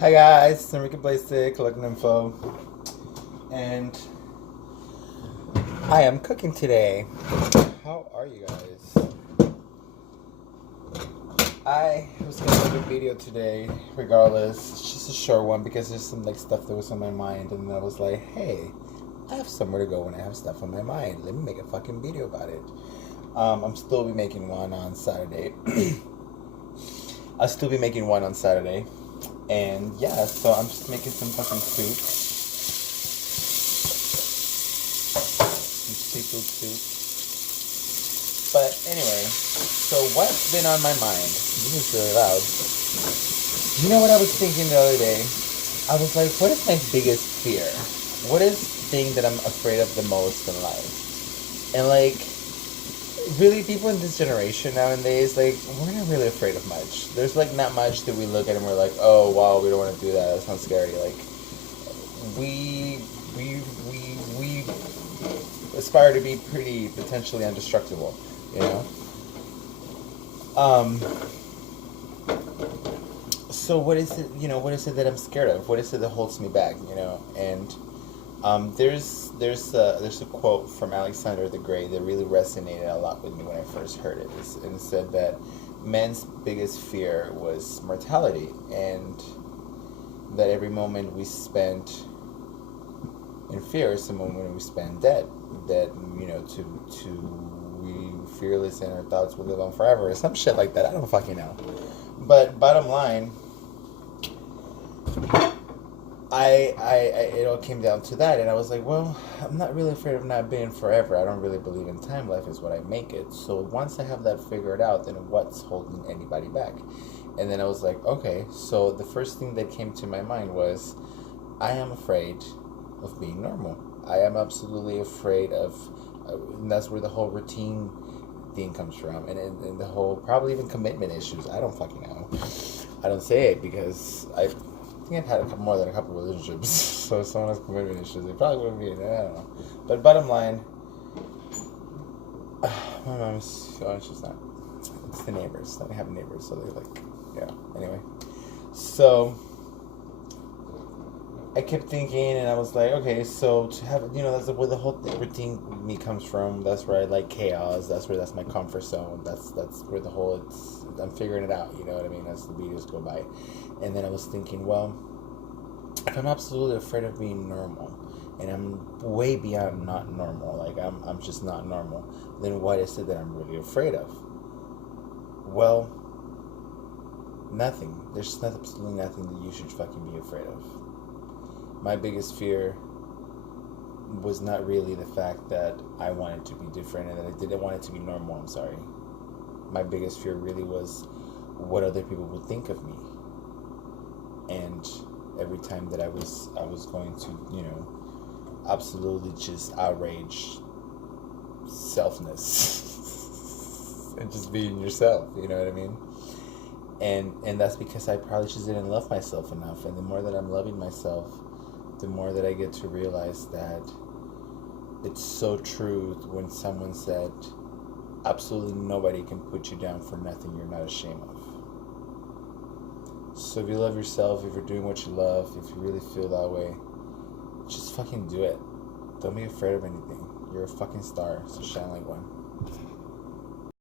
Hi guys, it's Enrique Blastic, collecting info, and I am cooking today. How are you guys? I was gonna make a video today, regardless. It's just a short one because there's some stuff that was on my mind, and I was like, hey, I have somewhere to go when I have stuff on my mind. Let me make a fucking video about it. I'm still be making one on Saturday. I'll still be making one on Saturday. And yeah, so I'm just making some fucking soup. Some seafood soup. But anyway, so what's been on my mind? This is really loud. You know what I was thinking the other day? I was like, what is my biggest fear? What is the thing that I'm afraid of the most in life? And really, people in this generation nowadays, we're not really afraid of much. There's not much that we look at and we're like, oh wow, we don't want to do that. That sounds scary. We aspire to be pretty potentially indestructible, you know. Um. So what is it? What is it that I'm scared of? What is it that holds me back? And there's a quote from Alexander the Great that really resonated a lot with me when I first heard it. And it said that man's biggest fear was mortality, and that every moment we spent in fear is the moment we spend dead. That to we fearless and our thoughts will live on forever, or some shit like that. I don't fucking know. But bottom line, it all came down to that, and I was like, well, I'm not really afraid of not being forever. I don't really believe in time. Life is what I make it. So once I have that figured out, then what's holding anybody back? And then I was like, okay, so the first thing that came to my mind was, I am afraid of being normal. I am absolutely afraid of, and that's where the whole routine thing comes from, and the whole probably even commitment issues. I don't fucking know. I don't say it because I think I've had more than a couple relationships. So if someone has commitment issues, they probably wouldn't be. I don't know. But bottom line, my mom's. Oh, she's not. It's the neighbors. I have neighbors, so they're yeah. Anyway, so I kept thinking, and I was like, okay, so to have, that's where the whole routine me comes from. That's where I like chaos. That's my comfort zone. That's where the whole, I'm figuring it out. You know what I mean? As the videos go by, and then I was thinking, well, if I'm absolutely afraid of being normal, and I'm way beyond not normal, I'm just not normal, then what is it that I'm really afraid of? Well, nothing. There's absolutely nothing that you should fucking be afraid of. My biggest fear was not really the fact that I wanted to be different and that I didn't want it to be normal. I'm sorry. My biggest fear really was what other people would think of me. And every time that I was going to, absolutely just outrage selfness and just being yourself. You know what I mean? And that's because I probably just didn't love myself enough. And the more that I'm loving myself, the more that I get to realize that it's so true when someone said, absolutely nobody can put you down for nothing you're not ashamed of. So if you love yourself, if you're doing what you love, if you really feel that way, just fucking do it. Don't be afraid of anything. You're a fucking star, so shine like one.